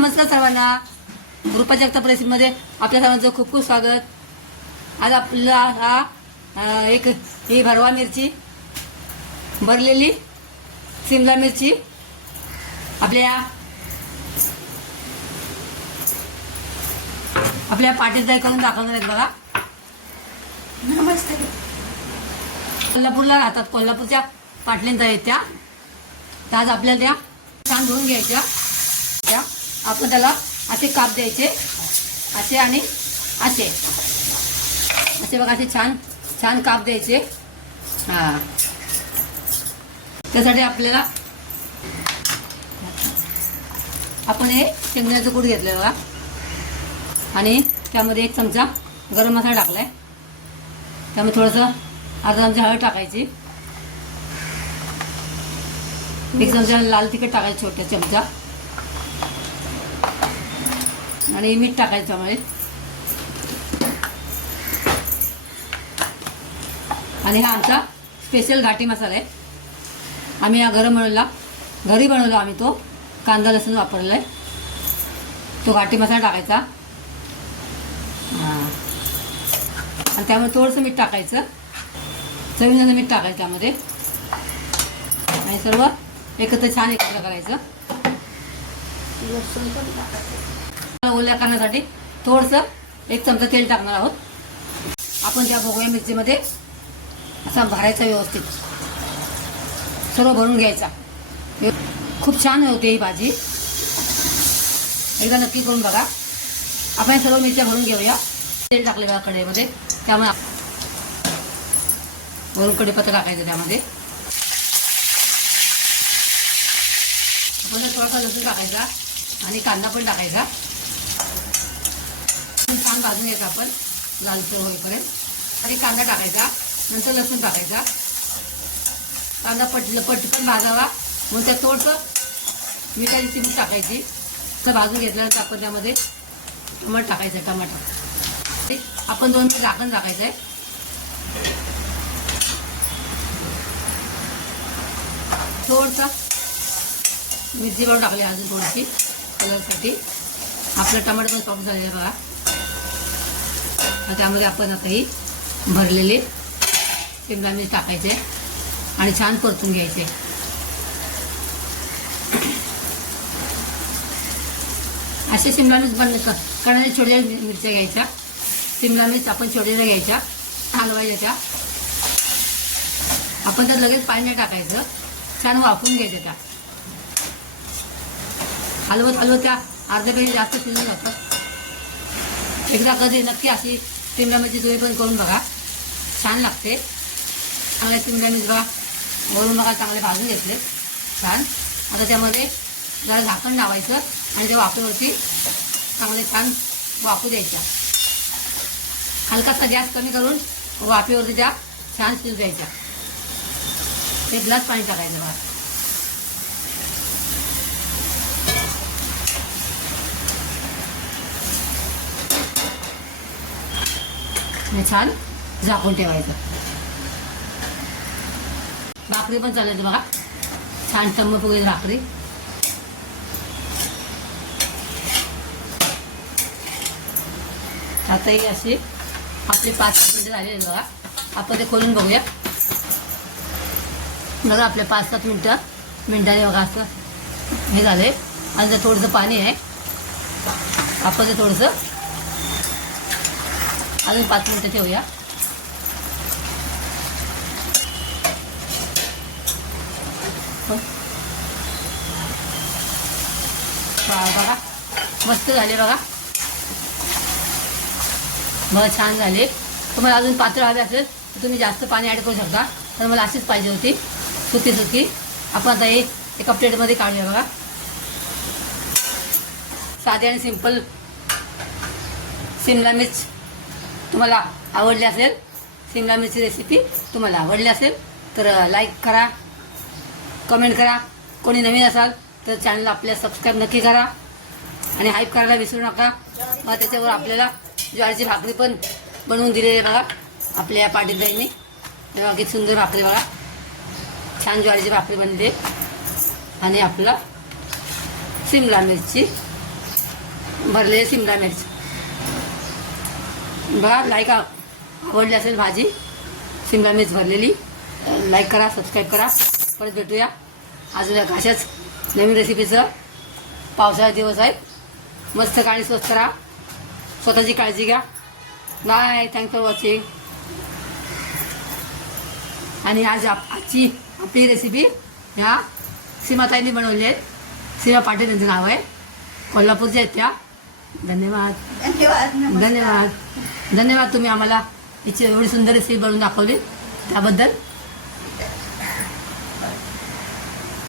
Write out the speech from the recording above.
नमस्कार सर्वांना, रूपा जगताप रेसिपीमध्ये आपल्या सर्वांचं खूप खूप स्वागत। आज आपला हा ही भरवा मिरची, भरलेली शिमला मिरची आपल्या पाटीत जाई करून दाखवणार आहेत बघा। नमस्ते। कोल्हापूरला राहतात, कोल्हापूरच्या पाटलींचा आहेत त्या। तर आज आपल्याला त्या छान धुवून घ्यायच्या। त्या आपण त्याला असे काप द्यायचे, असे आणि असे असे बघा, असे छान छान काप द्यायचे। हा, त्यासाठी आपल्याला आपण हे शेंगदाण्याचं कूट घेतलंय बघा, आणि त्यामध्ये 1 चमचा गरम मसाला टाकलाय। त्यामध्ये थोडंसं अर्धा चमचा हळद टाकायची, 1 चमचा लाल तिखट टाकायचं, छोटा चमचा, आणि मीठ टाकायचं त्यामुळे। आणि हा आमचा स्पेशल घाटी मसाला आहे। आम्ही हा घरी बनवला आम्ही। तो कांदा लसूण वापरलाय, तो घाटी मसाला टाकायचा। आणि त्यामध्ये थोडंसं मीठ टाकायचं, चवीनुसार मीठ टाकायचं त्यामध्ये, आणि सर्व एकत्र छान एकत्र करायचं। ओल्या करण्यासाठी थोडंसं 1 चमचा तेल टाकणार आहोत आपण। त्या भोगव्या मिरचीमध्ये असा भरायचा, व्यवस्थित सर्व भरून घ्यायचा। खूप छान होते ही भाजी, एकदा नक्की करून बघा। आपण सर्व मिरच्या भरून घेऊया। तेल टाकले बघा कढईमध्ये, त्यामुळे वरून कढीपत्ता टाकायचं त्यामध्ये। आपण थोडासा लसूण टाकायचा आणि कांदा पण टाकायचा, छान भाजून घ्यायचा आपण लालसर होईपर्यंत। आणि कांदा टाकायचा, नंतर लसूण टाकायचा। कांदा पटकन भाजावा म्हणून त्यात थोडंसं मिठाची चिमूट टाकायची। तर भाजून घेतल्यानंतर आपण त्यामध्ये टमाटर टाकायचं, टमाटर आपण 2 मिनिट झाकण टाकायचं आहे। थोडंसं मिरची पावडर टाकली अजून थोडीशी कलरसाठी। आपलं टमाटर पण सॉफ्ट झालेलं आहे बघा। त्यामध्ये आपण आता ही भरलेले शिमला मिरची टाकायचे आणि छान परतून घ्यायचे। असे शिमला मिरच करण्याच्या छोट्या मिरच्या घ्यायच्या। शिमला मिरच आपण छोट्या घ्यायच्या, हलवायच्या। आपण त्यात लगेच पाणी नाही टाकायचं, छान वाफवून घ्यायचं। त्या हलवत त्या अर्ध्यापेक्षा जास्त शिजून जातात। एकदा कधी नक्की अशी शिमला मिरची तुम्ही पण करून बघा, छान लागते। चांगल्या शिमला मिरची बघा वरून बघा चांगले भाजून घेतले छान। आता त्यामध्ये जरा झाकण लावायचं आणि त्या वाफेवरती चांगले छान वाफू द्यायच्या। हलकासा गॅस कमी करून वाफेवरती त्या छान शिजू द्यायच्या। 1 ग्लास पाणी टाकायचं बघा। छान झाकून ठेवायचं। भाकरी पण चालायचं बघा, छान टम्म फुगेल भाकरी। आता ही अशी आपले 5-7 मिनिटं झालेले बघा। आपण ते खोलून बघूया बघा। आपले 5-7 मिनिटांनी बघा असं हे झाले। आणि ते थोडंसं पाणी आहे, आपण ते थोडंसं अजून 5 मिनिटं ठेवूया। बघा मस्त झाले बघा, छान झाले। तुम्हाला अजून पातळ हवे असेल तर तुम्ही जास्त पाणी ॲड करू शकता, तर मला अशीच पाहिजे होती, सुकी। आपण आता एका प्लेटमध्ये काढूया बघा। साधी आणि सिंपल शिमला मिर्च तुम्हाला आवडली असेल, शिमला मिरची रेसिपी तुम्हाला आवडली असेल तर लाईक करा, कमेंट करा। कोणी नवीन असाल तर चॅनलला आपल्या सबस्क्राईब नक्की करा आणि हाईप करायला विसरू नका। मग त्याच्यावर आपल्याला ज्वारीची भाकरी पण बनवून दिलेली आहे बघा आपल्या पाटीलबाईंनी। तेव्हा किती सुंदर भाकरी बघा, छान ज्वारीची भाकरी बनते। आणि आपला शिमला मिरची भरलेली शिमला मिरची. बघा लाईक आवडली असेल भाजी शिमला मिरच भरलेली. लाईक करा, सबस्क्राईब करा. परत भेटूया अजून अशाच नवीन रेसिपीचं. पावसाळ्याचे दिवस आहेत. मस्त काळी स्वस्त करा. स्वतःची काळजी घ्या. बाय. Thanks for watching. आणि आज आजची आपली रेसिपी ह्या सीमाताईंनी बनवली आहे. सीमा पाटील यांचं नाव आहे. कोल्हापूरच्या आहेत त्या. धन्यवाद. धन्यवाद. नमस्कार. धन्यवाद. धन्यवाद. तुम्ही आम्हाला हिची एवढी सुंदर रेसिपी बनवून दाखवली त्याबद्दल.